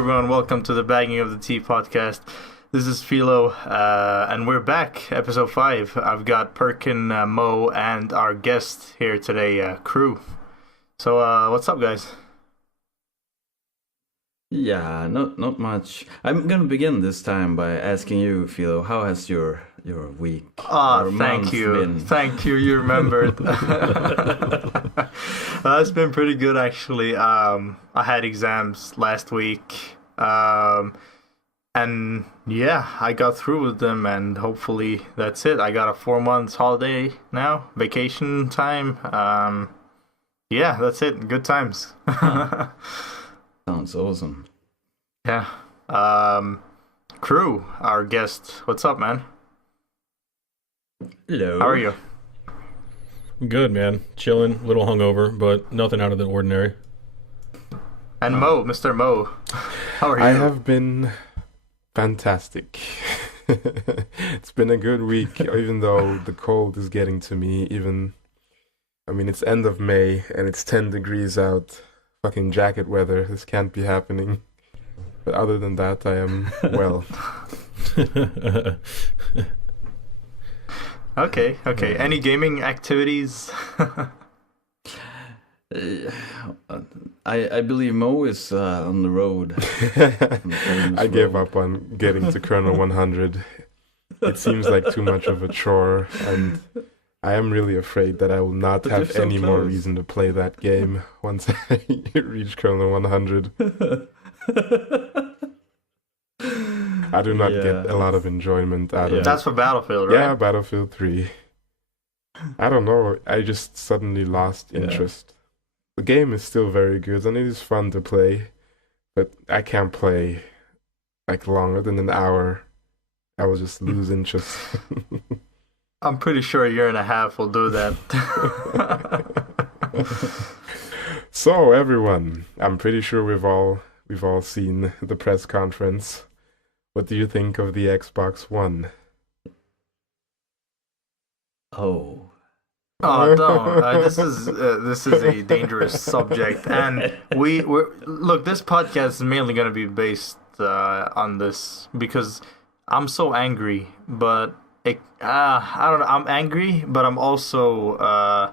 everyone. Welcome to the Bagging of the Tea podcast. This is Philo, and we're back, episode 5. I've got Perkin, Mo, and our guest here today, Crew. So, what's up, guys? Yeah, not much. I'm gonna begin this time by asking you, Philo, how has your week or Thank month you. been? Thank you, you remembered. It's been pretty good, actually. I had exams last week, and yeah, I got through with them, and hopefully that's it. I got a 4 months holiday now, vacation time. Yeah, that's it. Good times. Sounds awesome. Yeah. Crew, our guest. What's up, man? Hello. How are you? Good, man. Chilling, a little hungover, but nothing out of the ordinary. And Mo, Mr. Mo. How are you? I have been fantastic. It's been a good week, even though the cold is getting to me. It's end of May and it's 10 degrees out. Fucking jacket weather. This can't be happening. But other than that, I am well. Okay. Any gaming activities? I believe Mo is on the road. I gave up on getting to Colonel 100. It seems like too much of a chore, and I am really afraid that I will not But have you're so any more close. reason to play that game once I reach Colonel 100. I do not get a lot of enjoyment out of That's for Battlefield, right? Yeah, Battlefield 3. I don't know, I just suddenly lost interest. The game is still very good and it is fun to play, but I can't play like longer than an hour. I will just lose interest. I'm pretty sure a year and a half will do that. So everyone, I'm pretty sure we've all seen the press conference. What do you think of the Xbox One? Oh. Oh, don't. This is a dangerous subject, and we're look. This podcast is mainly going to be based on this because I'm so angry, but I don't know. I'm angry, but I'm also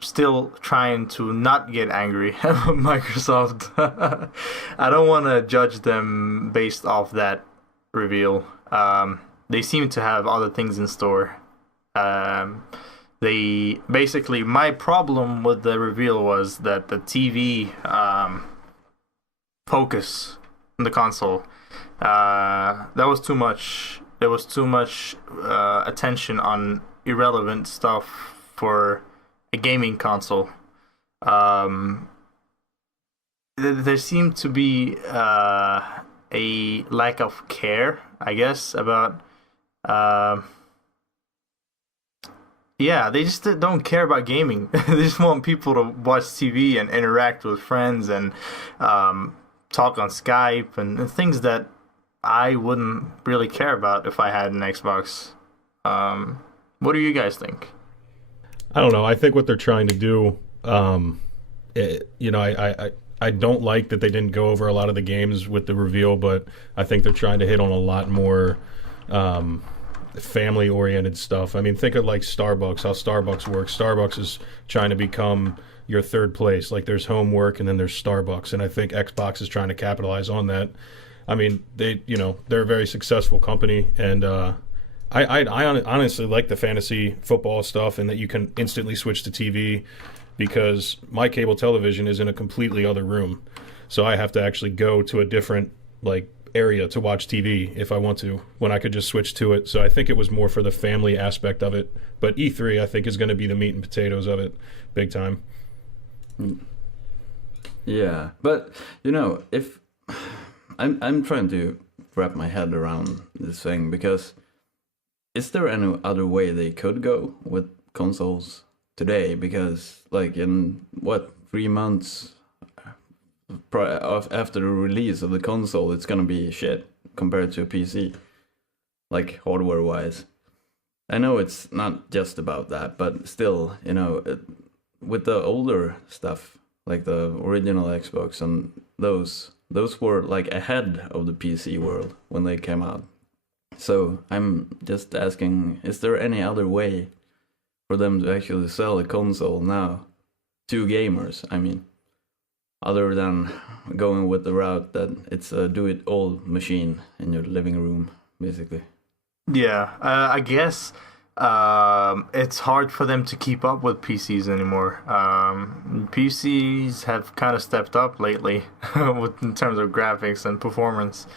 still trying to not get angry at Microsoft. I don't want to judge them based off that reveal. They seem to have other things in store. They basically, my problem with the reveal was that the TV focus on the console, that was too much. There was too much attention on irrelevant stuff for a gaming console. There seemed to be a lack of care, I guess, about. They just don't care about gaming. They just want people to watch TV and interact with friends and talk on Skype and things that I wouldn't really care about if I had an Xbox. What do you guys think? I don't know. I think what they're trying to do, I don't like that they didn't go over a lot of the games with the reveal, but I think they're trying to hit on a lot more family-oriented stuff. I mean, think of like Starbucks, how Starbucks works. Starbucks is trying to become your third place. Like there's homework and then there's Starbucks, and I think Xbox is trying to capitalize on that. I mean, they're a very successful company, and I honestly like the fantasy football stuff and that you can instantly switch to TV because my cable television is in a completely other room. So I have to actually go to a different area to watch TV if I want to, when I could just switch to it. So I think it was more for the family aspect of it. But E3 I think is going to be the meat and potatoes of it big time. Yeah, but if I'm trying to wrap my head around this thing because is there any other way they could go with consoles today? Because in 3 months after the release of the console, it's gonna be shit compared to a PC, hardware wise. I know it's not just about that, but still, with the older stuff like the original Xbox, and those were like ahead of the PC world when they came out. So I'm just asking, is there any other way for them to actually sell a console now to gamers? I mean, other than going with the route that it's a do-it-all machine in your living room, basically. Yeah, I guess it's hard for them to keep up with PCs anymore. PCs have kind of stepped up lately in terms of graphics and performance.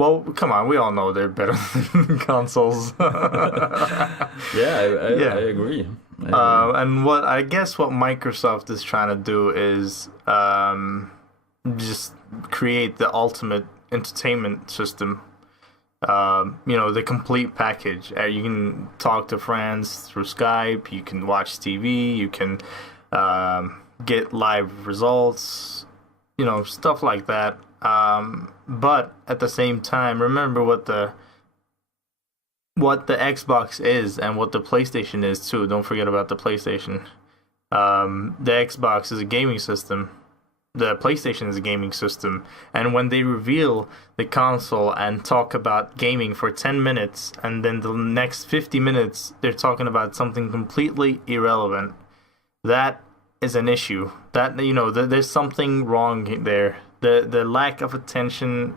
Well, come on, we all know they're better than consoles. I agree. And what Microsoft is trying to do is just create the ultimate entertainment system. The complete package. You can talk to friends through Skype. You can watch TV. You can get live results. Stuff like that. But at the same time, remember what the Xbox is and what the PlayStation is too. Don't forget about the PlayStation. The Xbox is a gaming system. The PlayStation is a gaming system. And when they reveal the console and talk about gaming for 10 minutes, and then the next 50 minutes they're talking about something completely irrelevant, that is an issue. That there's something wrong there. The lack of attention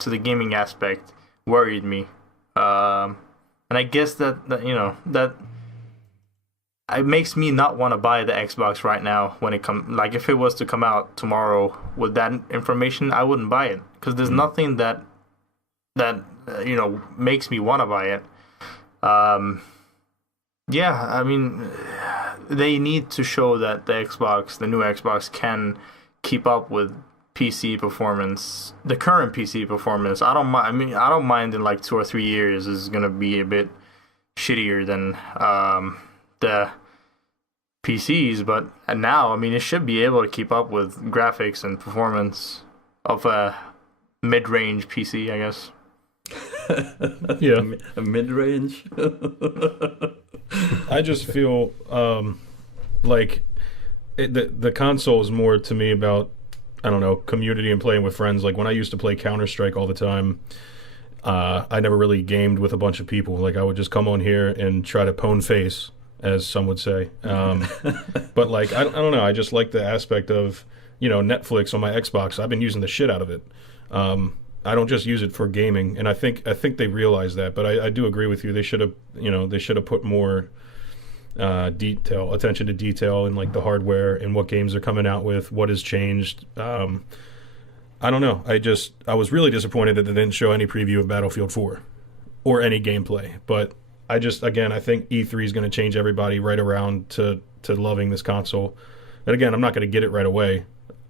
to the gaming aspect worried me. And I guess that it makes me not want to buy the Xbox right now when it if it was to come out tomorrow with that information, I wouldn't buy it because there's nothing that makes me want to buy it. I mean, they need to show that the new Xbox can keep up with PC performance, the current PC performance. I don't mind in like 2 or 3 years is gonna be a bit shittier than the PCs, but now it should be able to keep up with graphics and performance of a mid-range PC, I guess. Yeah, a mid-range. I just feel like the console is more to me about, I don't know, community and playing with friends. Like when I used to play Counter-Strike all the time, I never really gamed with a bunch of people. Like I would just come on here and try to pwn face, as some would say. But like I don't know, I just like the aspect of Netflix on my Xbox. I've been using the shit out of it. I don't just use it for gaming, and I think they realize that. But I do agree with you. They should have put more attention to detail in like the hardware and what games are coming out with, what has changed. I don't know. I was really disappointed that they didn't show any preview of Battlefield 4 or any gameplay. But I think E3 is going to change everybody right around to loving this console. And again, I'm not going to get it right away,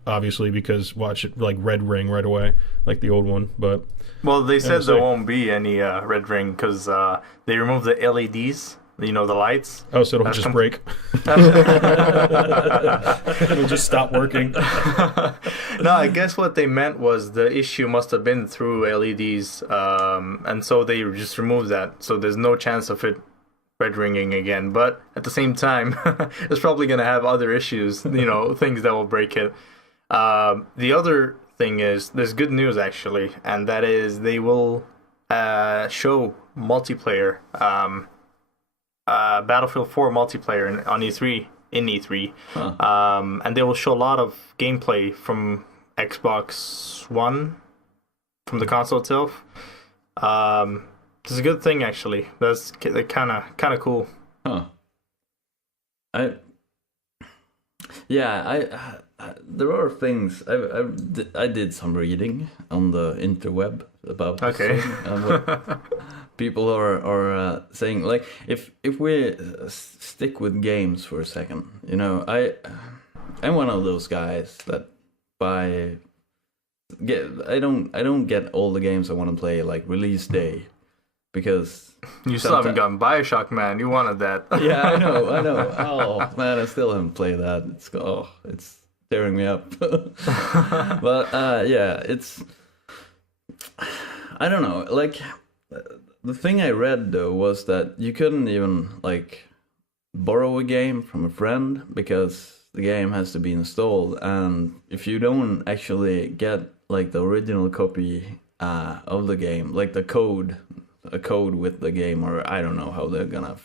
obviously, because watch it like Red Ring right away, like the old one. But they said there won't be any Red Ring because they removed the LEDs. The lights. Oh, so it'll just break. It'll just stop working. No, I guess what they meant was the issue must have been through LEDs, and so they just removed that. So there's no chance of it red ringing again. But at the same time, it's probably going to have other issues, things that will break it. The other thing is, there's good news actually, and that is they will show multiplayer. Battlefield 4 multiplayer in E3. Huh. And they will show a lot of gameplay from Xbox One, from the console itself. It's a good thing actually. That's kind of cool. Huh. There are things I did some reading on the interweb about this thing, and what people are saying. Like if we stick with games for a second, I'm one of those guys that I don't get all the games I want to play like release day, because you still haven't gotten BioShock, man. You wanted that. Yeah, I know. Oh man, I still haven't played that. It's tearing me up. But it's, I don't know. Like the thing I read though was that you couldn't even like borrow a game from a friend because the game has to be installed, and if you don't actually get like the original copy of the game, like the code, a code with the game, or I don't know how they're gonna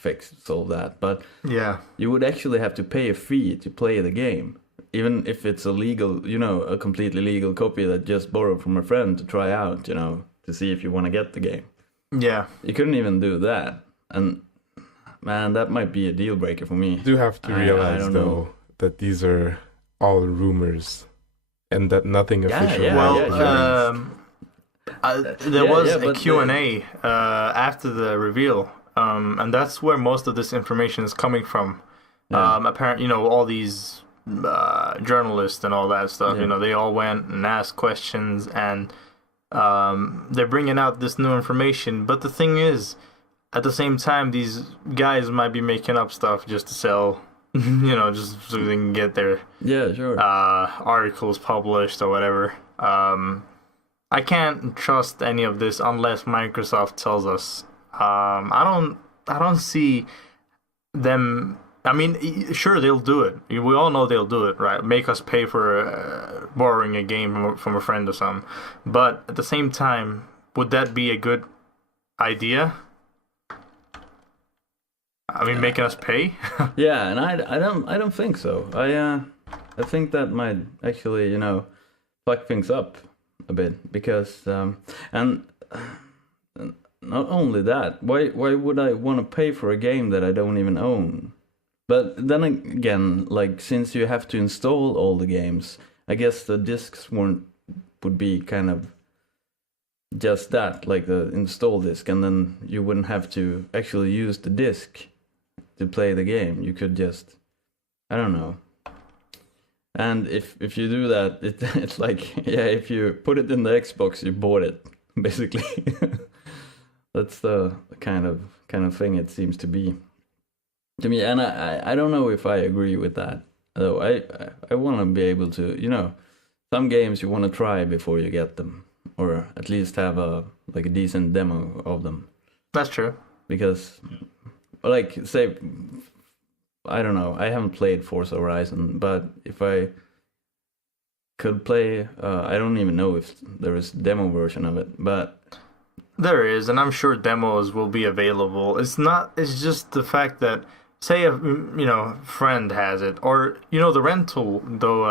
solve that, but Yeah. you would actually have to pay a fee to play the game, even if it's a legal, a completely legal copy that just borrowed from a friend to try out, to see if you want to get the game. Yeah. You couldn't even do that, and man, that might be a deal breaker for me. You do have to realize, don't though, know. that these are all rumors and that nothing official. yeah, Well, sure. there was a but Q&A after the reveal, and that's where most of this information is coming from. Yeah. Apparently, all these journalists and all that stuff, Yeah. they all went and asked questions, and they're bringing out this new information. But the thing is, at the same time, these guys might be making up stuff just to sell, just so they can get their Yeah, sure. articles published or whatever. I can't trust any of this unless Microsoft tells us. I don't see them. I mean, sure, they'll do it. We all know they'll do it, right? Make us pay for borrowing a game from a friend or something. But at the same time, would that be a good idea? I mean, making us pay? Yeah, and I don't think so. I think that might actually, fuck things up a bit, because and not only that, why would I want to pay for a game that I don't even own? But then again, like, since you have to install all the games, I guess the discs would be kind of just that, like the install disc, and then you wouldn't have to actually use the disc to play the game. You could just, I don't know. And if you do that, it's like, yeah, if you put it in the Xbox, you bought it, basically. That's the kind of thing it seems to be to me. And I don't know if I agree with that, though. I want to be able to, some games you want to try before you get them, or at least have a decent demo of them. That's true. Because, like, say, I don't know, I haven't played Forza Horizon, but if I could play, I don't even know if there is a demo version of it, but There is, and I'm sure demos will be available. It's just the fact that, say a friend has it, or the rental, though,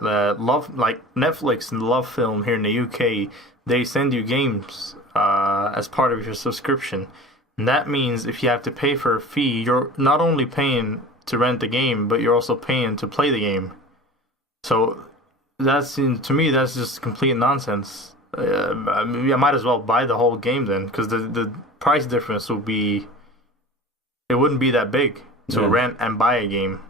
the Love, like Netflix and Love Film here in the UK, they send you games as part of your subscription. And that means if you have to pay for a fee, you're not only paying to rent the game, but you're also paying to play the game. So to me, that's just complete nonsense. I might as well buy the whole game then, because the price difference it wouldn't be that big to rent and buy a game.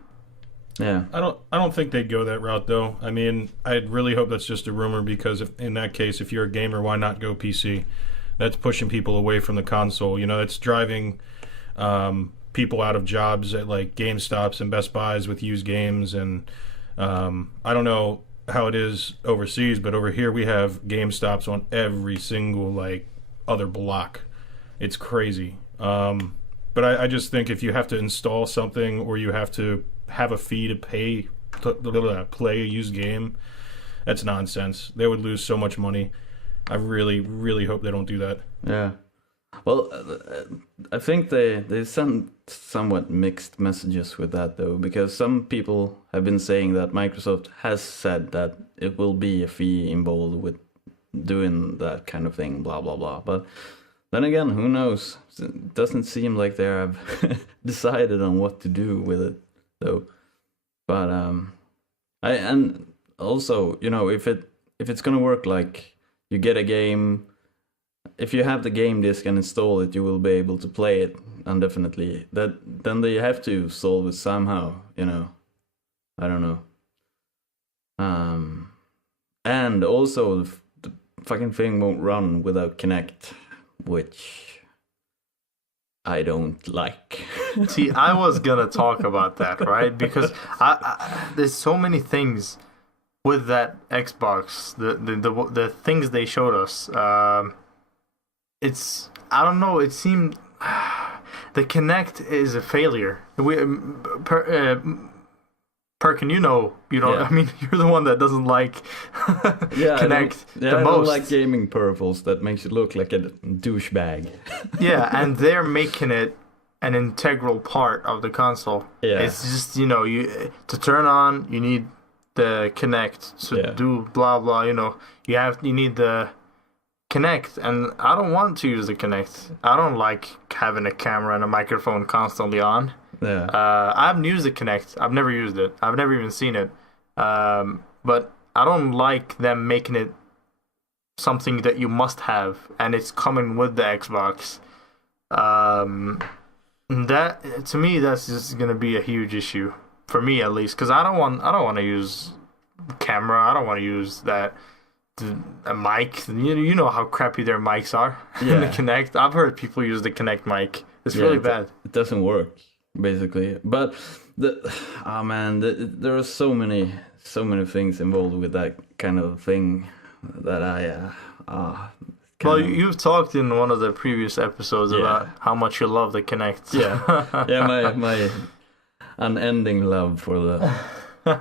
yeah. I don't think they'd go that route, though. I mean, I really hope that's just a rumor, because in that case, if you're a gamer, why not go PC? That's pushing people away from the console. That's driving people out of jobs at like GameStops and Best Buys with used games. And I don't know how it is overseas, but over here we have GameStops on every single other block. It's crazy. But I just think if you have to install something, or you have to have a fee to pay to play a used game, that's nonsense. They would lose so much money. I really, really hope they don't do that. Yeah. Well, I think they send somewhat mixed messages with that, though, because some people have been saying that Microsoft has said that it will be a fee involved with doing that kind of thing, blah, blah, blah. But then again, who knows? It doesn't seem like they have decided on what to do with it, though. But and also, if it's gonna work, like, you get a game, if you have the game disc and install it, you will be able to play it indefinitely. Then they have to solve it somehow, I don't know. And also the fucking thing won't run without Kinect, which I don't like. See, I was gonna talk about that, right? Because there's so many things with that Xbox, the things they showed us. It's, I don't know. It seemed the Kinect is a failure. Perkin, you don't. Yeah. I mean, you're the one that doesn't like Kinect I the don't most. like gaming purples that makes you look like a douchebag. Yeah, and they're making it an integral part of the console. Yeah. It's just, you to turn on, you need the Kinect. To do blah blah, you need the Kinect, and I don't want to use the Kinect. I don't like having a camera and a microphone constantly on. Yeah. I haven't used the Kinect. I've never used it. I've never even seen it. But I don't like them making it something that you must have, and it's coming with the Xbox. That, to me, that's just gonna be a huge issue for me, at least, because I don't want to use camera. I don't want to use a mic. You know how crappy their mics are in the Kinect. I've heard people use the Kinect mic. It's really bad. It doesn't work, basically. But there are so many things involved with that kind of thing that Well, you've talked in one of the previous episodes about how much you love the Kinect. My unending love for the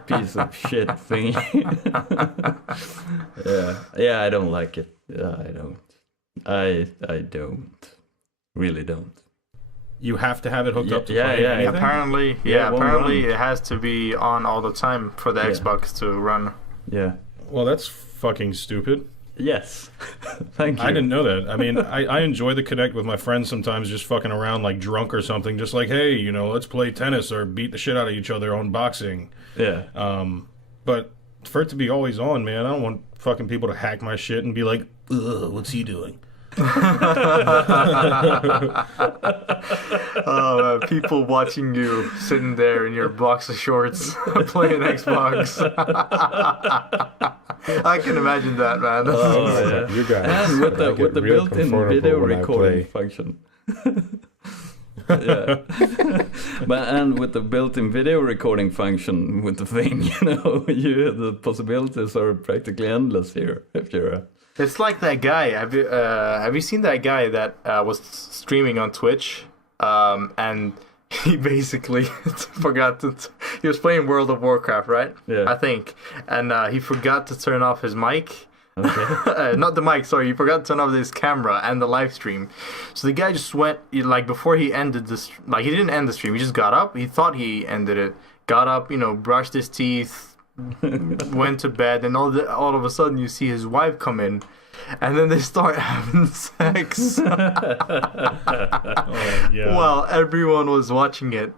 piece of shit thing. I don't like it. I really don't. You have to have it hooked up to play anything? Apparently it has to be on all the time for the Xbox to run. Yeah. Well, that's fucking stupid. Yes. Thank you. I didn't know that. I mean, I enjoy the Kinect with my friends sometimes, just fucking around like drunk or something. Just like, hey, let's play tennis or beat the shit out of each other on boxing. Yeah. But for it to be always on, man, I don't want fucking people to hack my shit and be like, ugh, what's he doing? Oh, man, people watching you sitting there in your boxer shorts playing Xbox. I can imagine that, man. You guys. And with the built-in video recording function. And with the built-in video recording function with the thing, the possibilities are practically endless here. If you're It's like that guy. Have you seen that guy that was streaming on Twitch? And he basically forgot to. He was playing World of Warcraft, right? Yeah. I think, and he forgot to turn off his mic. Okay. Not the mic. Sorry, he forgot to turn off his camera and the live stream. So the guy just went before he ended this. He didn't end the stream. He just got up. He thought he ended it. Got up, brushed his teeth. Went to bed, and all of a sudden you see his wife come in, and then they start having sex. While everyone was watching it.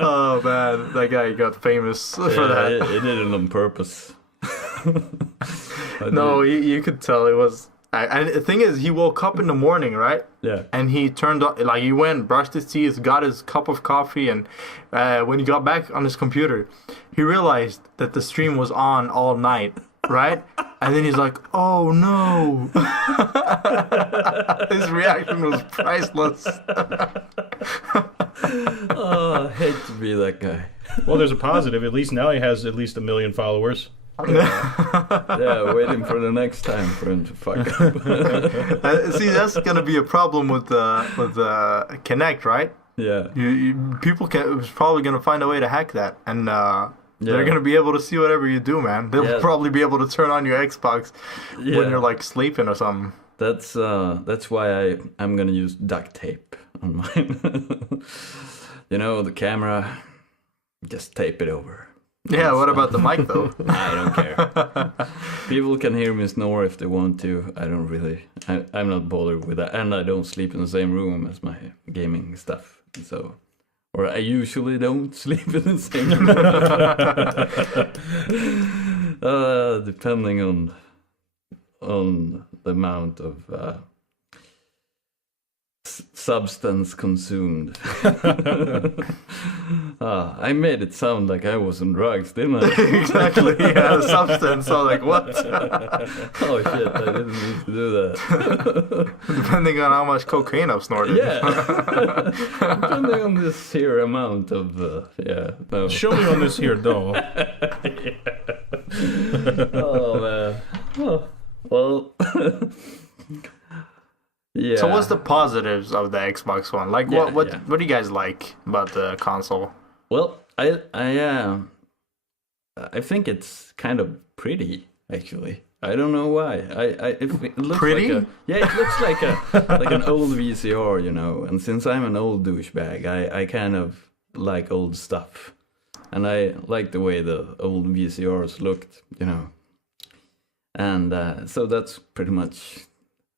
Oh man, that guy got famous for that. He did it on purpose. No, you could tell it was. And the thing is, he woke up in the morning, right? Yeah. And he turned on, he went, brushed his teeth, got his cup of coffee, and when he got back on his computer, he realized that the stream was on all night, right? And then he's like, oh no. His reaction was priceless. Oh, I hate to be that guy. Well, there's a positive. At least now he has at least 1 million followers. Yeah, waiting for the next time for him to fuck up. See, that's gonna be a problem with the Kinect, right? Yeah. People is probably gonna find a way to hack that, and they're gonna be able to see whatever you do, man. They'll probably be able to turn on your Xbox when you're sleeping or something. That's why I'm gonna use duct tape on mine. The camera, just tape it over. Yeah, what about the mic though? I don't care. People can hear me snore if they want to. I don't really. I'm not bothered with that, and I don't sleep in the same room as my gaming stuff. So, or I usually don't sleep in the same room. Depending on the amount of substance consumed. I made it sound like I was on drugs, didn't I? Exactly, yeah, substance. So what? Oh shit, I didn't need to do that. Depending on how much cocaine I've snorted. Yeah. Depending on this here amount of, no. Show me on this here doll. Oh man. Oh, well. Yeah. So what's the positives of the Xbox One? What do you guys like about the console? Well, I think it's kind of pretty, actually. I don't know why. It looks Pretty? it looks like an old VCR, you know. And since I'm an old douchebag, I kind of like old stuff, and I like the way the old VCRs looked, you know. And so that's pretty much.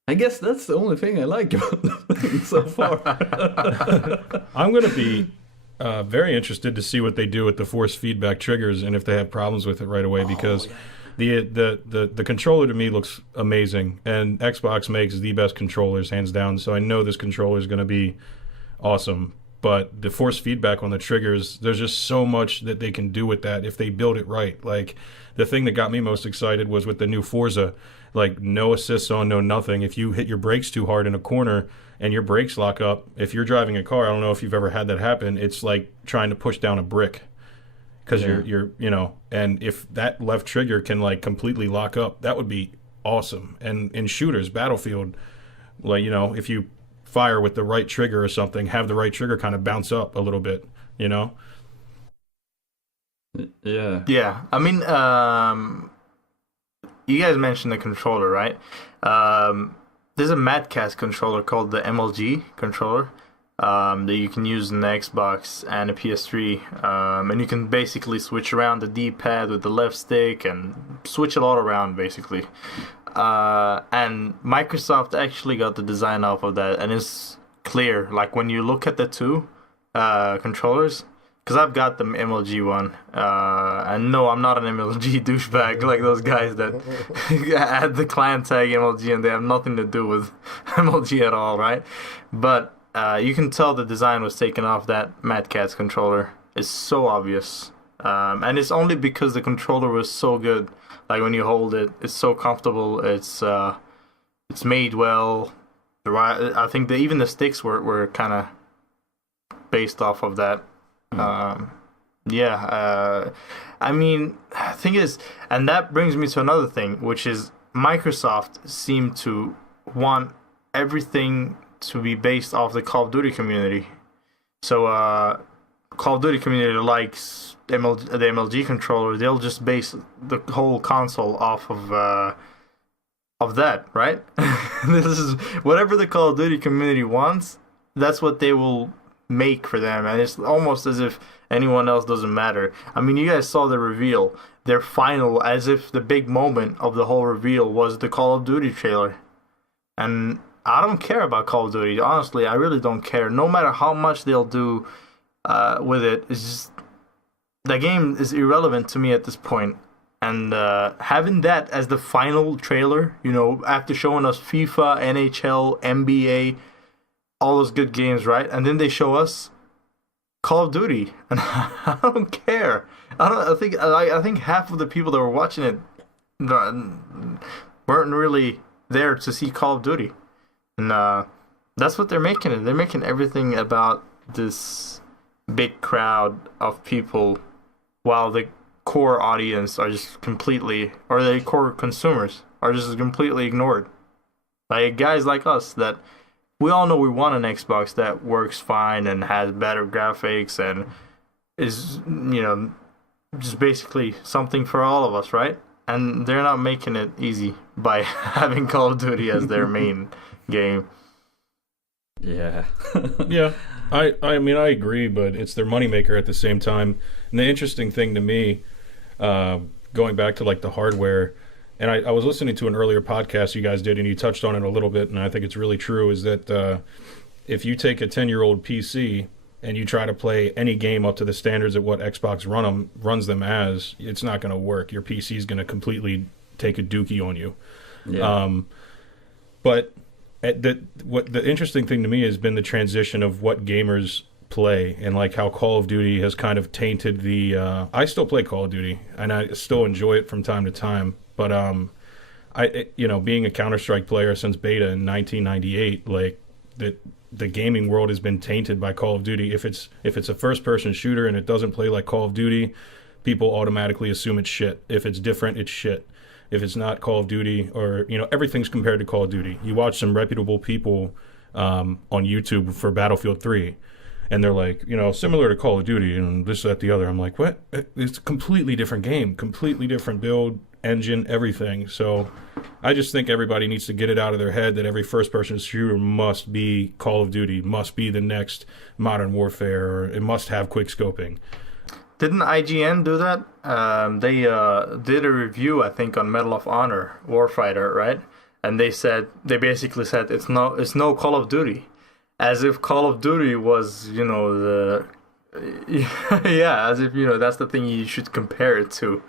I guess that's the only thing I like about the thing so far. I'm going to be very interested to see what they do with the force feedback triggers and if they have problems with it right away, because the controller to me looks amazing, and Xbox makes the best controllers hands down, so I know this controller is going to be awesome. But the force feedback on the triggers, there's just so much that they can do with that if they build it right. Like, the thing that got me most excited was with the new Forza, like no assists on, no nothing. If you hit your brakes too hard in a corner and your brakes lock up, if you're driving a car, I don't know if you've ever had that happen, it's like trying to push down a brick. Because you're you know, and if that left trigger can like completely lock up, that would be awesome. And in shooters, Battlefield, like, you know, if you fire with the right trigger or something, have the right trigger kind of bounce up a little bit, you know? Yeah. Yeah, I mean, you guys mentioned the controller, right? There's a Madcast controller called the MLG controller that you can use in the Xbox and the PS3, and you can basically switch around the D-pad with the left stick and switch it all around, basically. And Microsoft actually got the design off of that, and it's clear. Like, when you look at the two controllers, because I've got the MLG one, and no, I'm not an MLG douchebag like those guys that add the clan tag MLG and they have nothing to do with MLG at all, right? But you can tell the design was taken off that Mad Catz controller. It's so obvious, and it's only because the controller was so good. Like, when you hold it, it's so comfortable. It's made well. I think even the sticks were kind of based off of that. I mean, the thing is, and that brings me to another thing, which is Microsoft seemed to want everything to be based off the Call of Duty community. So, Call of Duty community likes the MLG controller. They'll just base the whole console off of that, right? This is whatever the Call of Duty community wants. That's what they will make for them, and it's almost as if anyone else doesn't matter. I mean, you guys saw the reveal, their final, as if the big moment of the whole reveal was the Call of Duty trailer. And I don't care about Call of Duty, honestly. I really don't care. No matter how much they'll do with it, it's just, the game is irrelevant to me at this point. And having that as the final trailer, you know, after showing us FIFA, NHL, NBA, all those good games, right? And then they show us Call of Duty, and I don't care. I think half of the people that were watching it weren't really there to see Call of Duty, and that's what they're making it. They're making everything about this big crowd of people, while the core audience are just completely, or the core consumers are just completely ignored. Like, guys like us that. We all know we want an Xbox that works fine and has better graphics and is, you know, just basically something for all of us, right? And they're not making it easy by having Call of Duty as their main game. Yeah. Yeah. I mean, I agree, but it's their moneymaker at the same time. And the interesting thing to me, going back to like the hardware, and I was listening to an earlier podcast you guys did, and you touched on it a little bit, and I think it's really true, is that if you take a 10-year-old PC and you try to play any game up to the standards of what Xbox runs them as, it's not going to work. Your PC is going to completely take a dookie on you. Yeah. But the interesting thing to me has been the transition of what gamers play, and like how Call of Duty has kind of tainted the... I still play Call of Duty, and I still enjoy it from time to time. But being a Counter-Strike player since beta in 1998, like the gaming world has been tainted by Call of Duty. If it's a first-person shooter and it doesn't play like Call of Duty, people automatically assume it's shit. If it's different, it's shit. If it's not Call of Duty, or everything's compared to Call of Duty. You watch some reputable people on YouTube for Battlefield 3. And they're like, similar to Call of Duty and this, that, the other. I'm like, what? It's a completely different game, completely different build, engine, everything. So I just think everybody needs to get it out of their head that every first-person shooter must be Call of Duty, must be the next Modern Warfare, or it must have quick scoping. Didn't IGN do that? They did a review, I think, on Medal of Honor Warfighter, right? And they basically said it's no Call of Duty, as if Call of Duty was, the yeah, as if that's the thing you should compare it to.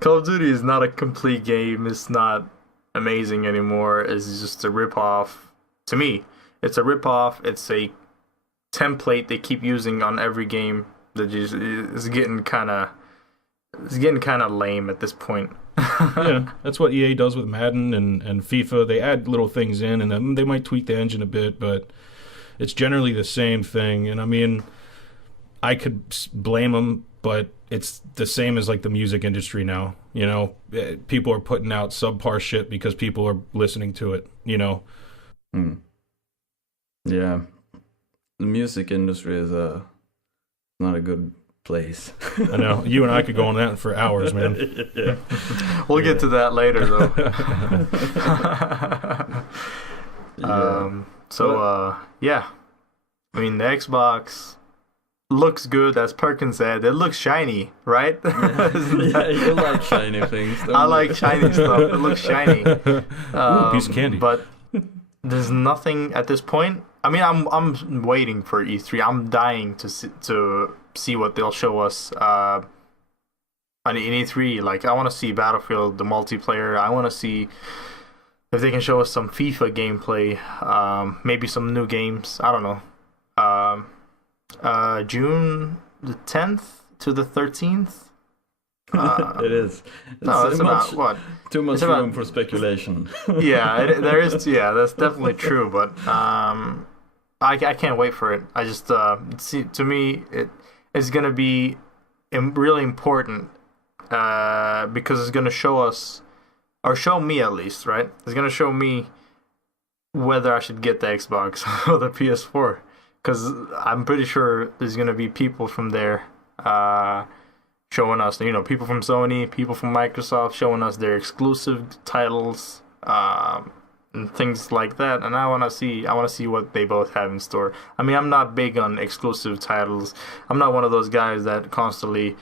Call of Duty is not a complete game. It's not amazing anymore. It's just a ripoff. To me, it's a ripoff. It's a template they keep using on every game. That just is getting kind of lame at this point. Yeah, that's what EA does with Madden and FIFA. They add little things in, and then they might tweak the engine a bit, but it's generally the same thing. And I mean, I could blame them, but it's the same as like the music industry now. People are putting out subpar shit because people are listening to it. Yeah, the music industry is not a good place. I know. You and I could go on that for hours, man. Yeah. We'll get to that later, though. Yeah. I mean, the Xbox looks good, as Perkins said. It looks shiny, right? Yeah, you like shiny things. I like shiny stuff. It looks shiny. Ooh, piece of candy. But there's nothing at this point. I mean, I'm waiting for E3. I'm dying to see what they'll show us on E3. Like, I want to see Battlefield, the multiplayer. I want to see if they can show us some FIFA gameplay. Maybe some new games. I don't know. June the 10th to the 13th. It is. It's about what? Too much room for speculation. There is. Yeah, that's definitely true. But I can't wait for it. I just to me it's gonna be really important because it's gonna show us, or show me at least, right? It's gonna show me whether I should get the Xbox or the PS4, because I'm pretty sure there's gonna be people from there showing us, people from Sony, people from Microsoft showing us their exclusive titles. And things like that, and I want to see what they both have in store. I mean, I'm not big on exclusive titles. I'm not one of those guys that constantly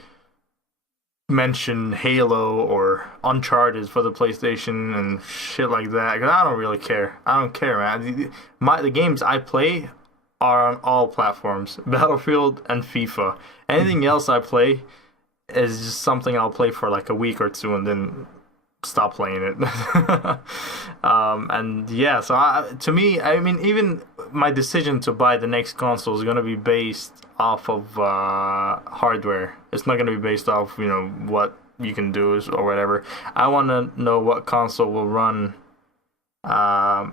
mention Halo or Uncharted for the PlayStation and shit like that, because I don't really care. I don't care, man. The games I play are on all platforms, Battlefield and FIFA. Anything else I play is just something I'll play for like a week or two and then stop playing it. And yeah, so to me, I mean, even my decision to buy the next console is going to be based off of hardware. It's not going to be based off what you can do or whatever. I want to know what console will run. I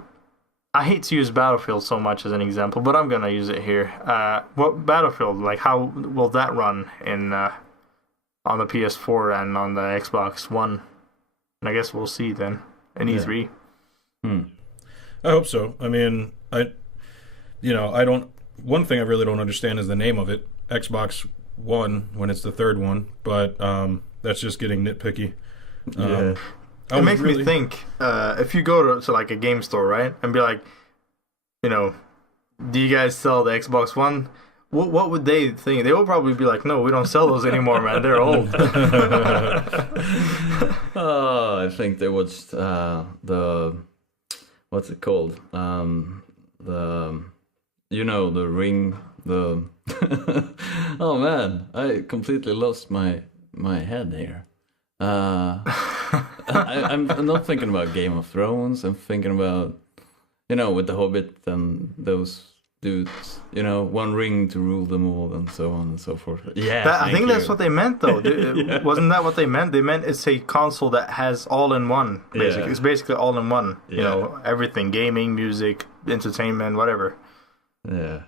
hate to use Battlefield so much as an example, but I'm going to use it here. What Battlefield, like, how will that run in on the PS4 and on the Xbox One? And I guess we'll see then in E3. I hope so. I mean, I don't. One thing I really don't understand is the name of it, Xbox One, when it's the third one. But that's just getting nitpicky. Yeah. It makes me think. If you go to like a game store, right, and be like, do you guys sell the Xbox One? What would they think? They will probably be like, no, we don't sell those anymore, man. They're old. I think they watched the, what's it called? The Ring, the oh man, I completely lost my head here. I'm not thinking about Game of Thrones. I'm thinking about, with the Hobbit and those dudes, one ring to rule them all, and so on and so forth. Yeah, I think that's what they meant, though. Yeah. Wasn't that what they meant? They meant it's a console that has all in one. Basically, yeah. It's basically all in one. Yeah. Everything: gaming, music, entertainment, whatever. Yeah,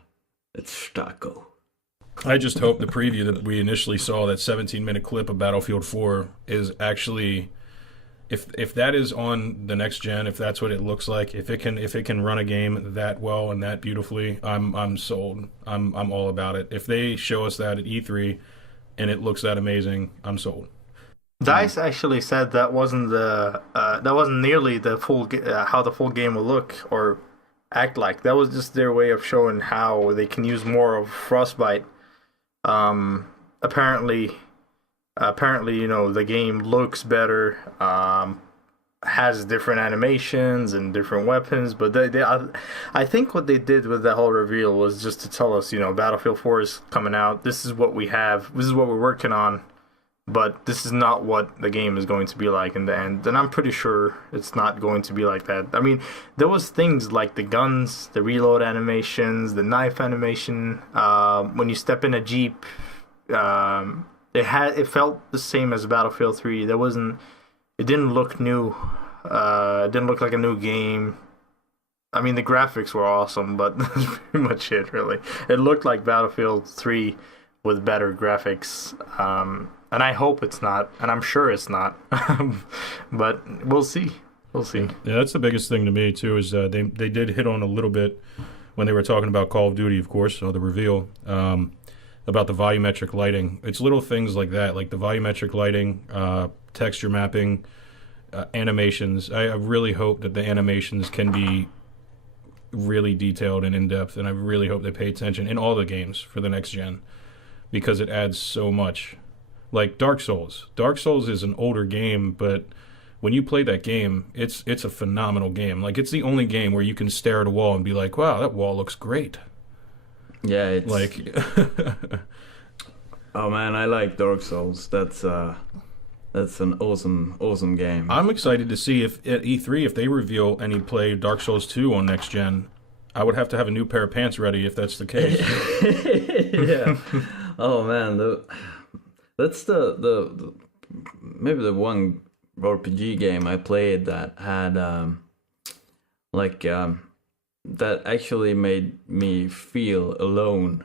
it's Stacko. I just hope the preview that we initially saw, that 17-minute clip of Battlefield 4, is actually if that is on the next gen, if that's what it looks like, if it can run a game that well and that beautifully, I'm sold. I'm all about it. If they show us that at E3 and it looks that amazing, I'm sold. Dice actually said that wasn't nearly the how the full game will look or act like. That was just their way of showing how they can use more of Frostbite. Apparently, the game looks better, has different animations and different weapons, but I think what they did with that whole reveal was just to tell us, Battlefield 4 is coming out. This is what we have. This is what we're working on. But this is not what the game is going to be like in the end. And I'm pretty sure it's not going to be like that. I mean, there was things like the guns, the reload animations, the knife animation. When you step in a Jeep, it felt the same as Battlefield 3. It didn't look new. It didn't look like a new game. I mean, the graphics were awesome, but that's pretty much it, really. It looked like Battlefield 3 with better graphics. And I hope it's not, and I'm sure it's not. But we'll see. We'll see. Yeah, that's the biggest thing to me, too, is they did hit on a little bit when they were talking about Call of Duty, of course, so the reveal, about the volumetric lighting. It's little things like that, like the volumetric lighting, texture mapping, animations. I really hope that the animations can be really detailed and in-depth, and I really hope they pay attention in all the games for the next gen, because it adds so much. Like Dark Souls. Dark Souls is an older game, but when you play that game, it's a phenomenal game. Like, it's the only game where you can stare at a wall and be like, wow, that wall looks great. Yeah, it's... Like... Oh, man, I like Dark Souls. That's an awesome game. I'm excited to see if at E3, if they reveal any play Dark Souls 2 on next gen. I would have to have a new pair of pants ready if that's the case. Yeah. Oh, man, that's the maybe the one RPG game I played that had that actually made me feel alone,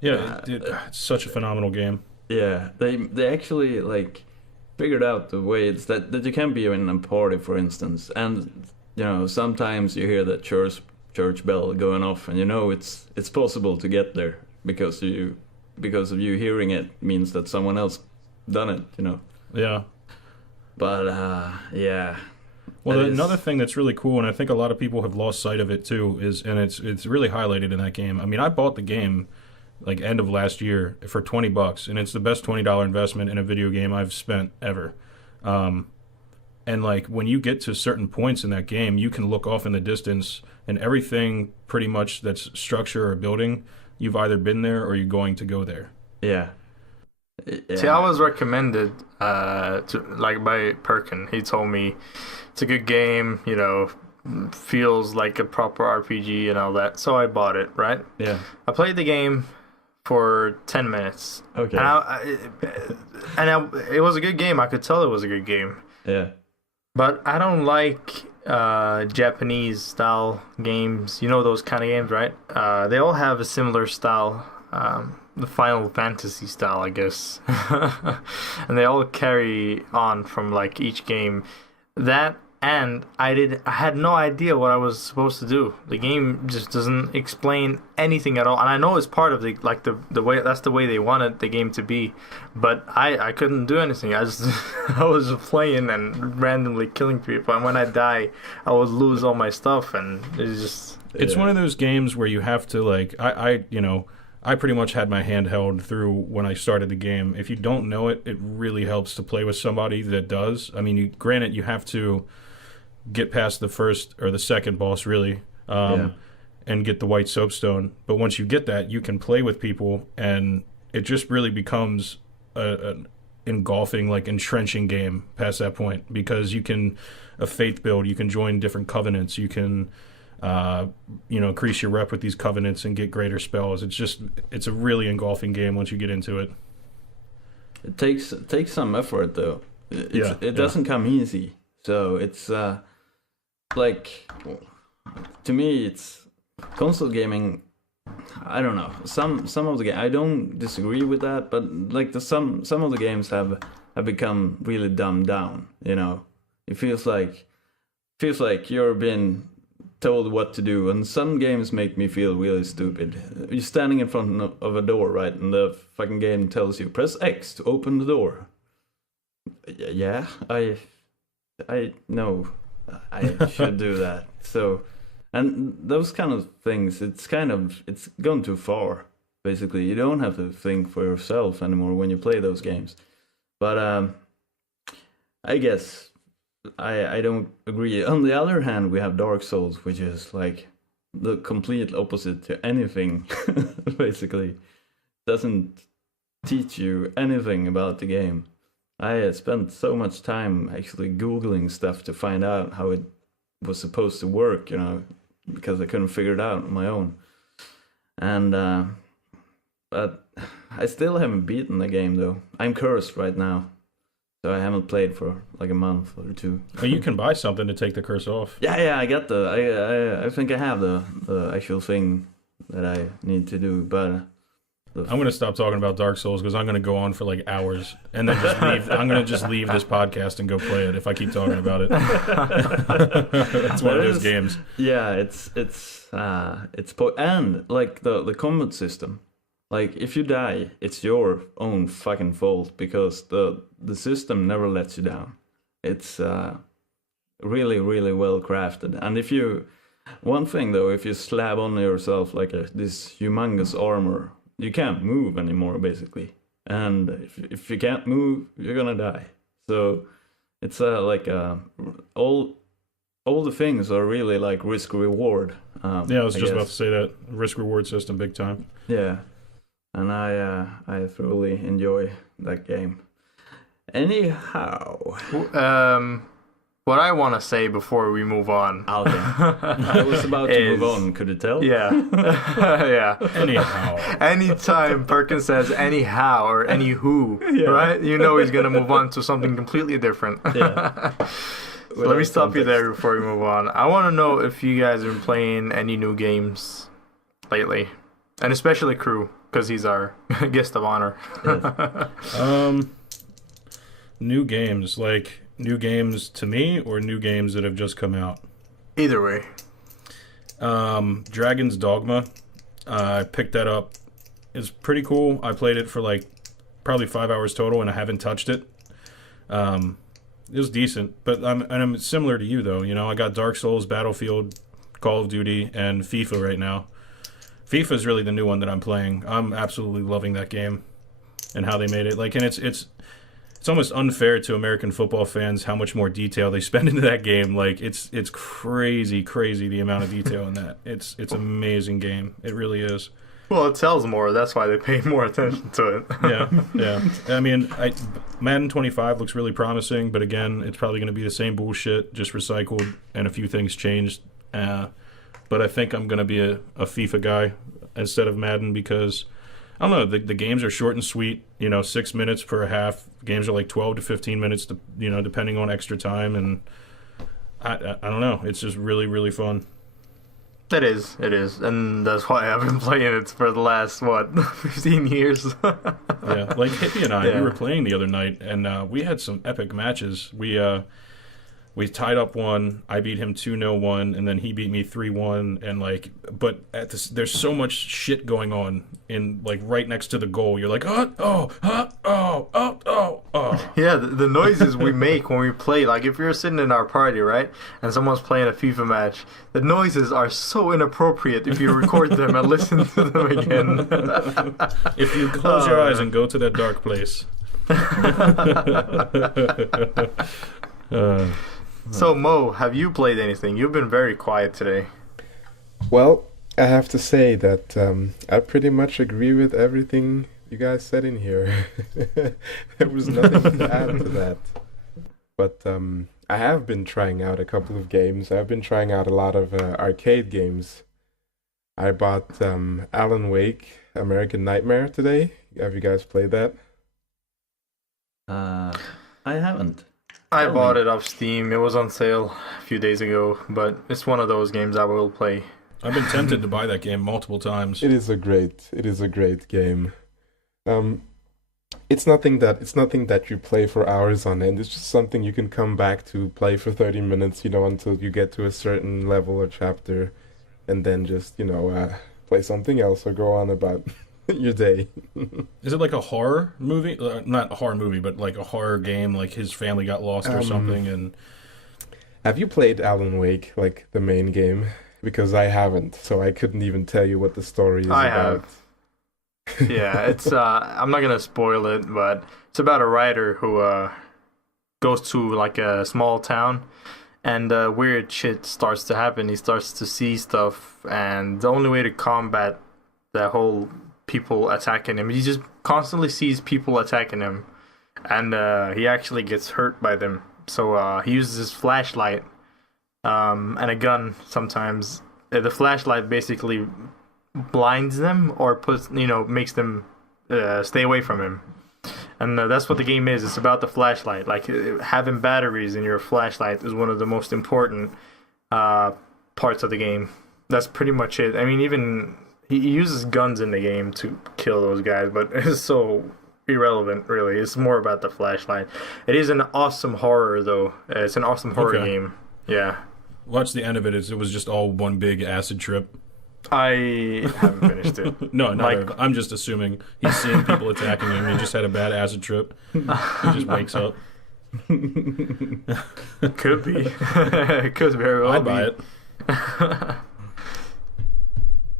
Yeah, it's such a phenomenal game. Yeah, they actually figured out the way it's that you can be in a party, for instance, and sometimes you hear that church bell going off, and it's possible to get there because of you hearing it means that someone else done it, Yeah. But yeah. Well, another thing that's really cool, and I think a lot of people have lost sight of it too, and it's really highlighted in that game. I mean, I bought the game end of last year for $20, and it's the best $20 investment in a video game I've spent ever. And when you get to certain points in that game, you can look off in the distance, and everything pretty much that's structure or building, you've either been there or you're going to go there. Yeah. See, I was recommended by Perkin. He told me it's a good game, feels like a proper RPG and all that. So I bought it, right? Yeah. I played the game for 10 minutes. Okay. And it was a good game. I could tell it was a good game. Yeah. But I don't like Japanese style games. You know those kind of games, right? They all have a similar style. The Final Fantasy style, I guess. And they all carry on from each game. That, and I had no idea what I was supposed to do. The game just doesn't explain anything at all. And I know it's part of the way, that's the way they wanted the game to be. But I couldn't do anything. I was playing and randomly killing people. And when I die, I would lose all my stuff. And it's just... It's one of those games where you have to I pretty much had my hand held through when I started the game. If you don't know it, it really helps to play with somebody that does. I mean, granted, you have to get past the first or the second boss, really, and get the white soapstone. But once you get that, you can play with people, and it just really becomes an engulfing, entrenching game past that point, because you can a faith build, you can join different covenants, you can... increase your rep with these covenants and get greater spells. It's a really engulfing game once you get into it. It takes some effort though. It doesn't come easy. So it's to me it's console gaming. I don't know. Some of the game I don't disagree with that, but some of the games have have become really dumbed down. You know, it feels like you're being told what to do, and some games make me feel really stupid. You're standing in front of a door, right, and the fucking game tells you press X to open the door. Yeah, I know I should do that. So, and those kind of things, it's gone too far. Basically, you don't have to think for yourself anymore when you play those games. But I guess I don't agree. On the other hand, we have Dark Souls, which is like the complete opposite to anything. Basically, doesn't teach you anything about the game. I spent so much time actually Googling stuff to find out how it was supposed to work, you know, because I couldn't figure it out on my own. And but I still haven't beaten the game though. I'm cursed right now. So I haven't played for like a month or two. But you can buy something to take the curse off. Yeah, I got I think I have the actual thing that I need to do, but I'm going to stop talking about Dark Souls because I'm going to go on for like hours and then just leave. I'm going to just leave this podcast and go play it if I keep talking about it. It's one of those games. Yeah, and like the combat system. Like, if you die, it's your own fucking fault because the system never lets you down. It's really, really well crafted. And one thing though, if you slab on yourself like this humongous armor, you can't move anymore, basically. And if you can't move, you're gonna die. So it's all the things are really like risk reward. Yeah, I was just about to say that risk reward system, big time. Yeah. And I thoroughly enjoy that game. Anyhow, what I want to say before we move on, Alvin, I was about to move on. Could you tell? Yeah, yeah. Anyhow, anytime Perkins says anyhow or anywho, right? You know he's gonna move on to something completely different. Yeah. So let me stop you there before we move on. I want to know if you guys have been playing any new games lately, and especially Crew. Because he's our guest of honor. Yes. New games, like new games to me or new games that have just come out? Either way. Dragon's Dogma. I picked that up. It's pretty cool. I played it for like probably 5 hours total and I haven't touched it. It was decent, but I'm similar to you though. You know, I got Dark Souls, Battlefield, Call of Duty, and FIFA right now. FIFA is really the new one that I'm playing. I'm absolutely loving that game and how they made it. Like, and it's almost unfair to American football fans how much more detail they spend into that game. Like, it's crazy the amount of detail in that. It's an amazing game. It really is. Well, it sells more. That's why they pay more attention to it. Yeah. I mean, Madden 25 looks really promising, but again, it's probably going to be the same bullshit, just recycled and a few things changed. But I think I'm going to be a FIFA guy instead of Madden because, I don't know, the games are short and sweet, 6 minutes per half. Games are like 12 to 15 minutes, depending on extra time. And I don't know. It's just really, really fun. It is. And that's why I've been playing it for the last, 15 years? Yeah, like Hippie and I, we were playing the other night, and we had some epic matches. We tied up one. I beat him 2-0-1, and then he beat me 3-1. And but there's so much shit going on in right next to the goal. You're like, oh. Yeah, the noises we make when we play. Like if you're sitting in our party, right, and someone's playing a FIFA match, the noises are so inappropriate if you record them and listen to them again. If you close your eyes and go to that dark place. So, Mo, have you played anything? You've been very quiet today. Well, I have to say that I pretty much agree with everything you guys said in here. There was nothing to add to that. But I have been trying out a couple of games. I've been trying out a lot of arcade games. I bought Alan Wake, American Nightmare today. Have you guys played that? I haven't. I bought it off Steam. It was on sale a few days ago, but it's one of those games I will play. I've been tempted to buy that game multiple times. It is a great game. it's nothing that you play for hours on end. It's just something you can come back to play for 30 minutes, until you get to a certain level or chapter, and then just play something else or go on about your day. Is it like a horror movie? Not a horror movie, but like a horror game, like his family got lost or something. And Have you played Alan Wake, like the main game? Because I haven't, so I couldn't even tell you what the story is I about. have. Yeah, it's I'm not gonna spoil it, but it's about a writer who goes to like a small town, and weird shit starts to happen. He starts to see stuff, and the only way to combat the whole people attacking him, he just constantly sees people attacking him, and he actually gets hurt by them. So he uses his flashlight and a gun sometimes. The flashlight basically blinds them or makes them stay away from him. And that's what the game is. It's about the flashlight. Like having batteries in your flashlight is one of the most important parts of the game. That's pretty much it. I mean, even he uses guns in the game to kill those guys, but it's so irrelevant, really. It's more about the flashlight. It is an awesome horror, though. It's an awesome horror game. Yeah. Watch the end of it. It was just all one big acid trip. I haven't finished it. No, I'm just assuming he's seeing people attacking him. He just had a bad acid trip. He just wakes up. Could be. Could very well I'd be. buy it.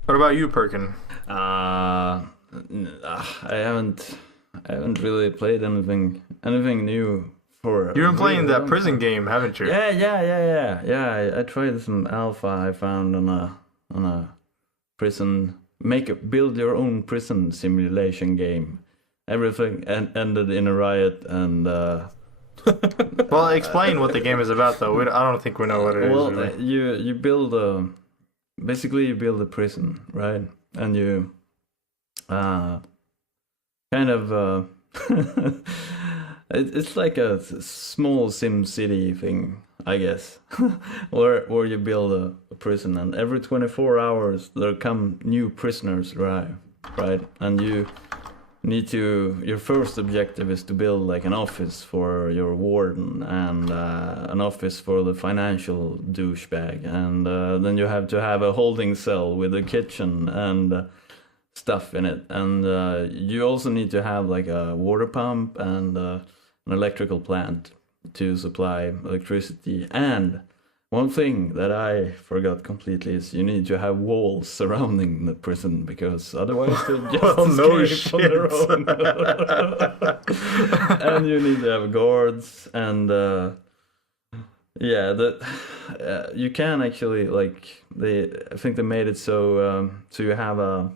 What about you, Perkin? I haven't really played anything new for. You've been playing really that long prison time. game, haven't you? Yeah. I tried some alpha I found on a prison. Build your own prison simulation game. Everything ended in a riot, and Well, explain what the game is about, though. I don't think we know what it is. well, Really. you build basically you build a prison, right? And you kind of it's like a small Sim City thing, I guess, where you build a prison, and every 24 hours there come new prisoners arrive, right? And your first objective is to build like an office for your warden and an office for the financial douchebag, and then you have to have a holding cell with a kitchen and stuff in it, and you also need to have like a water pump and an electrical plant to supply electricity. And one thing that I forgot completely is you need to have walls surrounding the prison, because otherwise they'll just escape on their own. And you need to have guards, and you can actually I think they made it so you have a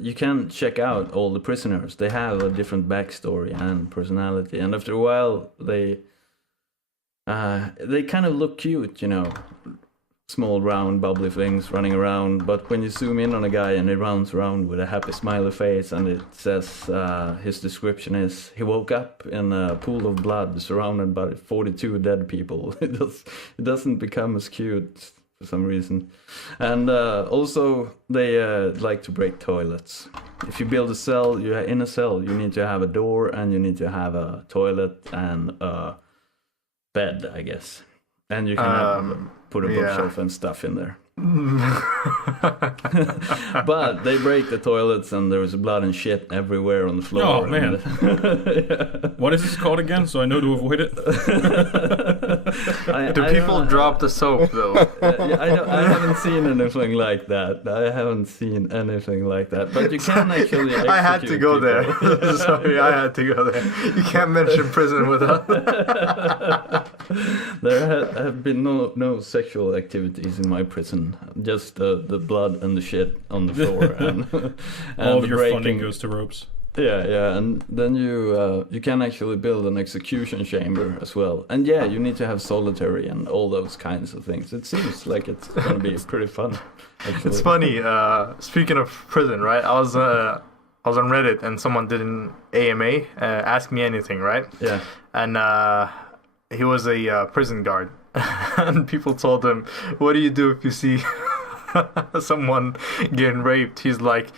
you can check out all the prisoners. They have a different backstory and personality, and after a while they kind of look cute, small round bubbly things running around. But when you zoom in on a guy and he runs around with a happy smiley face, and it says his description is he woke up in a pool of blood surrounded by 42 dead people, it doesn't become as cute for some reason. And also they like to break toilets. If you build a cell, in a cell you need to have a door, and you need to have a toilet and a bed, I guess, and you can put a bookshelf and stuff in there. But they break the toilets, and there's blood and shit everywhere on the floor. Oh man. What is this called again, so I know to avoid it? Do people drop the soap, though? I haven't seen anything like that. But you can actually execute I had to go people. there. Sorry, I had to go there. You can't mention prison without... There have been no sexual activities in my prison. Just the blood and the shit on the floor, and All of the your breaking. funding goes to ropes. Yeah, and then you can actually build an execution chamber as well. And yeah, you need to have solitary and all those kinds of things. It seems like it's gonna be pretty fun. Actually. It's funny. Speaking of prison, right? I was on Reddit, and someone did an AMA, Ask Me Anything, right? Yeah. And he was a prison guard. And people told him, what do you do if you see someone getting raped? He's like,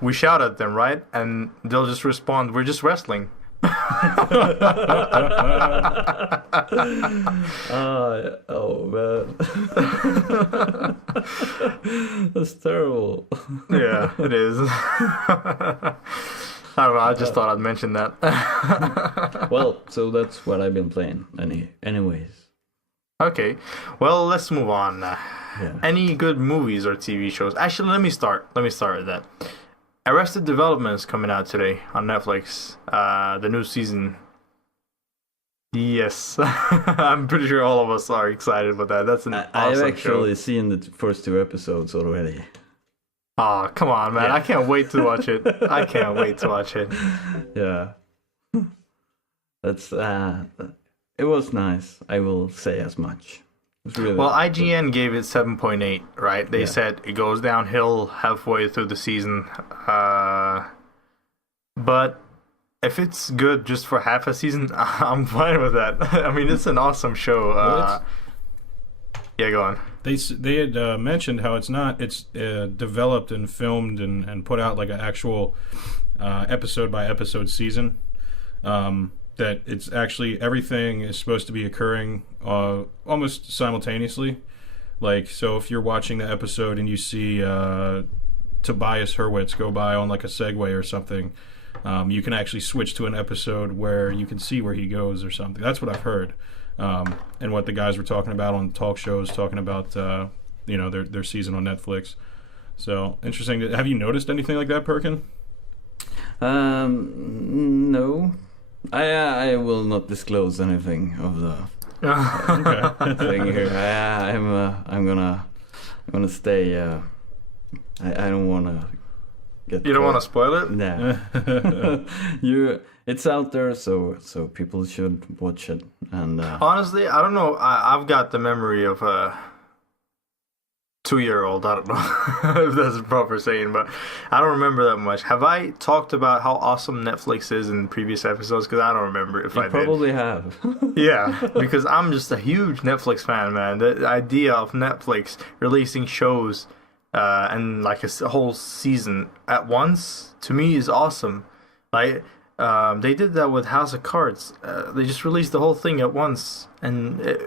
we shout at them, right? And they'll just respond, "We're just wrestling." Oh man, that's terrible. Yeah, it is. I don't know. I just thought I'd mention that. Well, so that's what I've been playing. Anyways. Okay, well, let's move on. Yeah. Any good movies or TV shows? Actually, let me start with that. Arrested Development is coming out today on Netflix. The new season. Yes, I'm pretty sure all of us are excited about that. That's an I've awesome actually show. seen the first 2 episodes already. Oh, come on, man! Yeah. I can't wait to watch it. I can't wait to watch it. Yeah. That's it was nice. I will say as much. It was really Well, IGN gave it 7.8, right? They Yeah. said it goes downhill halfway through the season. But if it's good just for half a season, I'm fine with that. I mean, it's an awesome show. Well, Yeah, go on. They had mentioned how it's developed and filmed and put out like an actual episode by episode season. That it's actually everything is supposed to be occurring almost simultaneously. Like, so if you're watching the episode and you see Tobias Hurwitz go by on like a Segway or something, you can actually switch to an episode where you can see where he goes or something. That's what I've heard. And what the guys were talking about on talk shows, talking about their season on Netflix. So interesting. Have you noticed anything like that, Perkin? No. I will not disclose anything of the Okay. thing here. I'm gonna stay. I don't wanna get. You don't want to spoil it? Nah. It's out there, so people should watch it. And Honestly, I don't know. I've got the memory of a 2-year-old. I don't know if that's a proper saying, but I don't remember that much. Have I talked about how awesome Netflix is in previous episodes? Because I don't remember if you I probably have. did. Yeah, because I'm just a huge Netflix fan, man. The idea of Netflix releasing shows and like a whole season at once, to me, is awesome. Like, they did that with House of Cards. They just released the whole thing at once, and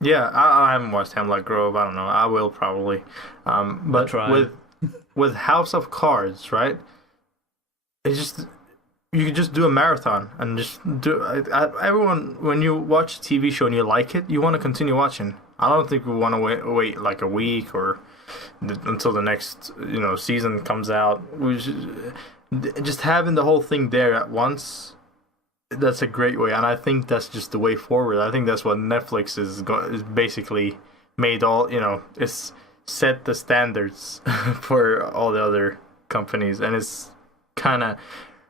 yeah, I haven't watched Hemlock Grove. I don't know. I will probably. But try. with House of Cards, right? It's just you can just do a marathon and just do. Everyone, when you watch a TV show and you like it, you want to continue watching. I don't think we want to wait like a week or until the next season comes out. Just having the whole thing there at once. That's a great way, and I think that's just the way forward. I think that's what Netflix is basically made all, it's set the standards for all the other companies, and it's kind of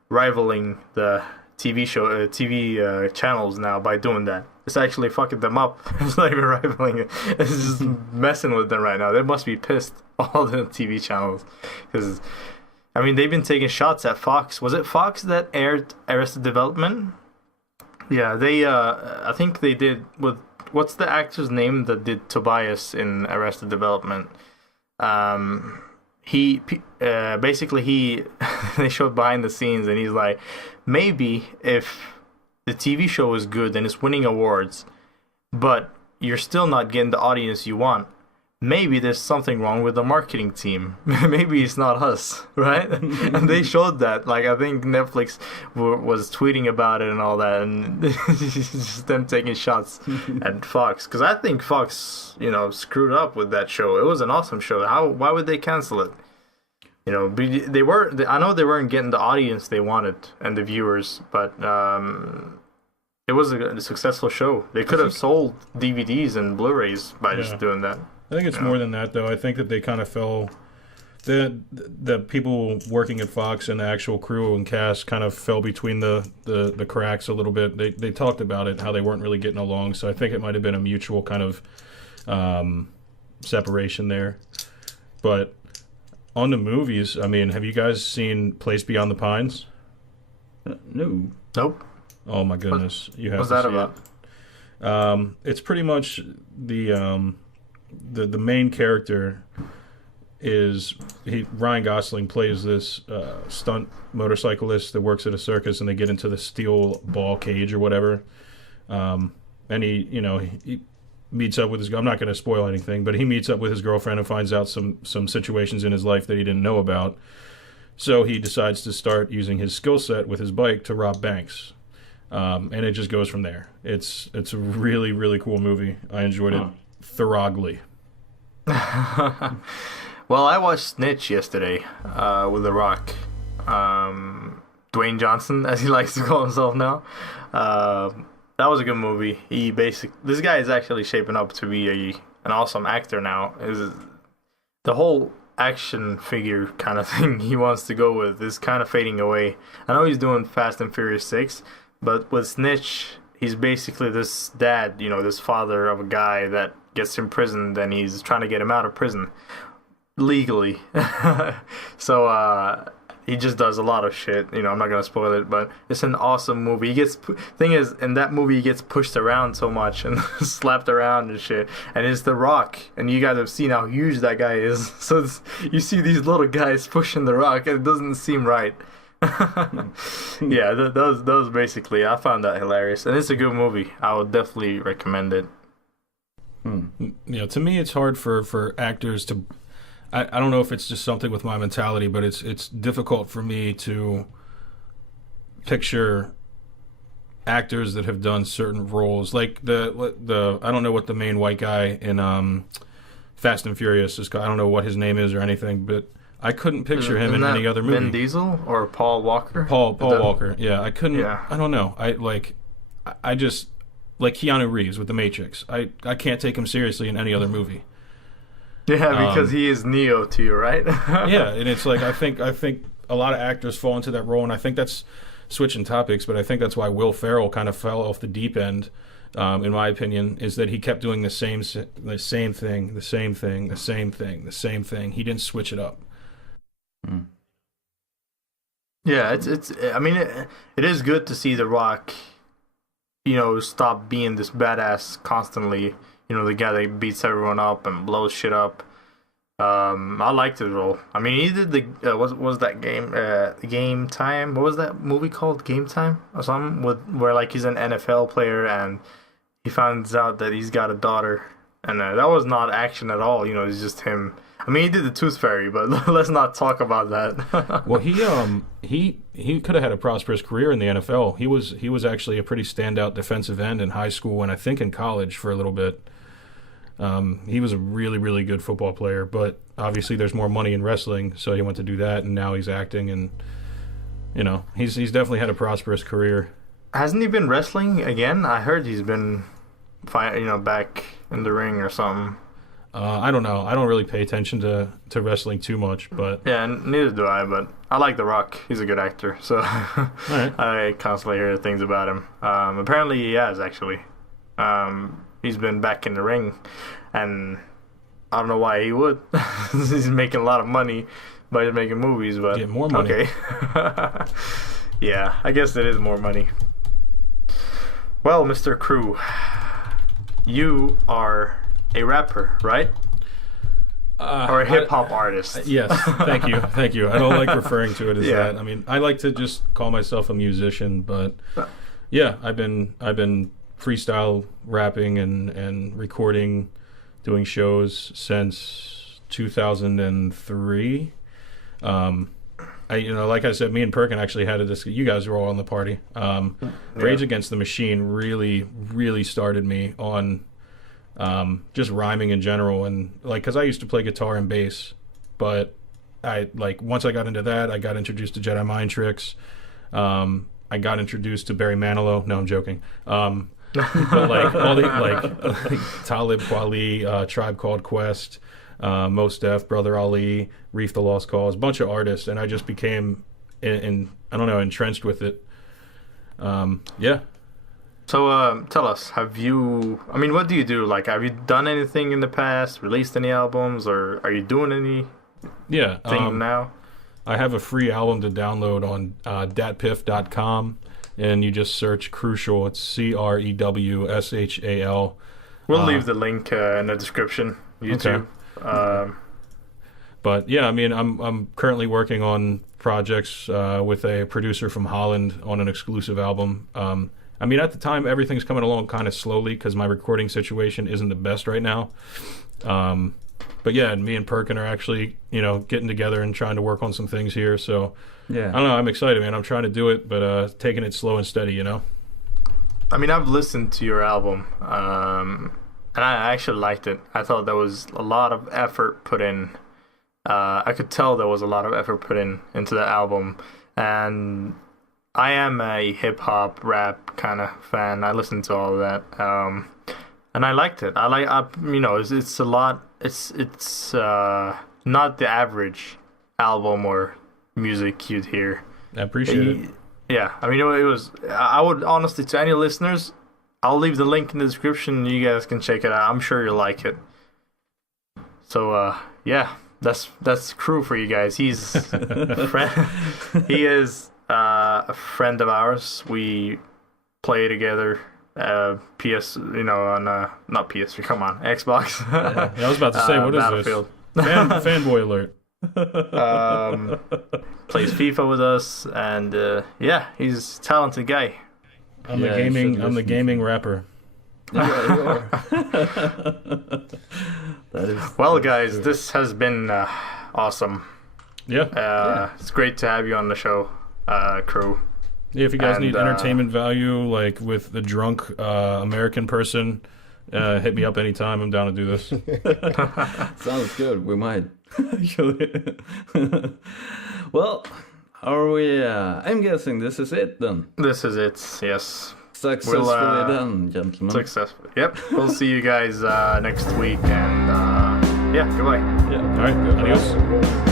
rivaling the TV channels now by doing that. It's actually fucking them up. It's not even rivaling it. It's just messing with them right now. They must be pissed, all the TV channels, because I mean, they've been taking shots at Fox. Was it Fox that aired Arrested Development? Yeah, they. I think they did with what's the actor's name that did Tobias in Arrested Development? He basically they showed behind the scenes, and he's like, maybe if the TV show is good and it's winning awards, but you're still not getting the audience you want, maybe there's something wrong with the marketing team. Maybe it's not us, right? And they showed that. Like, I think Netflix was tweeting about it and all that, and it's just them taking shots at Fox. Because I think Fox, screwed up with that show. It was an awesome show. Why would they cancel it? I know they weren't getting the audience they wanted and the viewers, but it was a successful show. They could have sold DVDs and Blu-rays by just doing that. I think it's more than that, though. I think that they kind of fell. The people working at Fox and the actual crew and cast kind of fell between the cracks a little bit. They talked about it, how they weren't really getting along. So I think it might have been a mutual kind of separation there. But on the movies, I mean, have you guys seen Place Beyond the Pines? No. Nope. Oh my goodness, you have What's to that see about? It. It's pretty much the main character is Ryan Gosling plays this stunt motorcyclist that works at a circus, and they get into the steel ball cage or whatever. And he meets up with his. I'm not going to spoil anything, but he meets up with his girlfriend and finds out some situations in his life that he didn't know about. So he decides to start using his skill set with his bike to rob banks. And it just goes from there. It's a really, really cool movie. I enjoyed it thoroughly. Well, I watched Snitch yesterday with The Rock. Dwayne Johnson, as he likes to call himself now. That was a good movie. This guy is actually shaping up to be an awesome actor now. The whole action figure kind of thing he wants to go with is kind of fading away. I know he's doing Fast and Furious 6, but with Snitch, he's basically this dad, this father of a guy that gets imprisoned, and he's trying to get him out of prison legally. So he just does a lot of shit. I'm not gonna spoil it, but it's an awesome movie. Thing is, in that movie, he gets pushed around so much and slapped around and shit. And it's The Rock, and you guys have seen how huge that guy is. So you see these little guys pushing The Rock, and it doesn't seem right. Yeah, that was basically. I found that hilarious, and it's a good movie. I would definitely recommend it. To me, it's hard for actors to. I don't know if it's just something with my mentality, but it's difficult for me to picture actors that have done certain roles. Like the I don't know what the main white guy in Fast and Furious is called. I don't know what his name is or anything, but I couldn't picture him in any other movie. Vin Diesel or Paul Walker? Paul Walker. Yeah, I couldn't. Yeah. I don't know. I just like Keanu Reeves with The Matrix. I can't take him seriously in any other movie. Yeah, because he is Neo to you, right? Yeah, and it's like I think a lot of actors fall into that role, and I think that's switching topics, but I think that's why Will Ferrell kind of fell off the deep end, in my opinion, is that he kept doing the same thing. He didn't switch it up. Yeah, it's. I mean, it is good to see The Rock, stop being this badass constantly. The guy that beats everyone up and blows shit up. I liked his role. I mean, he did the what was that game? Game Time. What was that movie called? Game Time or something? Where like he's an NFL player and he finds out that he's got a daughter, and that was not action at all. It's just him. I mean, he did the Tooth Fairy, but let's not talk about that. Well, he could have had a prosperous career in the NFL. He was actually a pretty standout defensive end in high school and I think in college for a little bit. He was a really, really good football player, but obviously there's more money in wrestling, so he went to do that, and now he's acting, and he's definitely had a prosperous career. Hasn't he been wrestling again? I heard he's been, back in the ring or something. I don't know. I don't really pay attention to wrestling too much, but yeah, neither do I. But I like The Rock. He's a good actor, so right. I constantly hear things about him. Apparently, he has actually. He's been back in the ring, and I don't know why he would. He's making a lot of money by making movies, but get more money. Okay. Yeah, I guess it is more money. Well, Mr. Crew, you are a rapper, right? Or a hip-hop artist. Yes, thank you. I don't like referring to it as that. I mean, I like to just call myself a musician, but yeah, I've been freestyle rapping and recording, doing shows since 2003. Like I said, me and Perkin actually had a discussion. You guys were all in the party. Rage Against the Machine really, really started me on just rhyming in general, and because I used to play guitar and bass, but once I got into that, I got introduced to Jedi Mind Tricks. I got introduced to Barry Manilow. No, I'm joking. But all the Talib Kweli, Tribe Called Quest, Mos Def, Brother Ali, Reef the Lost Cause, a bunch of artists, and I just became entrenched with it. Yeah. So tell us, what do you do? Have you done anything in the past, released any albums, or are you doing anything now? I have a free album to download on datpiff.com, and you just search Crucial. It's CREWSHAL. We'll leave the link in the description, YouTube. Okay. But yeah, I mean, I'm currently working on projects with a producer from Holland on an exclusive album. I mean, at the time, everything's coming along kind of slowly because my recording situation isn't the best right now. But yeah, me and Perkin are actually, getting together and trying to work on some things here. So Yeah. I don't know. I'm excited, man. I'm trying to do it, but taking it slow and steady, I mean, I've listened to your album, and I actually liked it. I thought there was a lot of effort put in. I could tell there was a lot of effort put into the album, and I am a hip hop rap kind of fan. I listened to all of that, and I liked it. It's a lot. It's not the average album or music you'd hear. I appreciate it. Yeah, I mean, it was. I would honestly, to any listeners, I'll leave the link in the description. You guys can check it out. I'm sure you'll like it. So, yeah, that's Crew for you guys. He's a friend. He is a friend of ours. We play together. PS, on not PS3. Come on, Xbox. Yeah, I was about to say, what is Battlefield. this? Fanboy alert. Plays FIFA with us, and yeah, he's a talented guy. I'm Yeah, the gaming rapper. Yeah, you are. Well, guys, this has been awesome. Yeah. It's great to have you on the show, Crew. Yeah, if you guys And, need entertainment value, like with the drunk American person, hit me up anytime. I'm down to do this. Sounds good. We might actually. Well, are we? I'm guessing this is it then. This is it. Yes. Successfully done, gentlemen. Successful. Yep. We'll see you guys next week, and yeah, goodbye. Yeah. All right, adios.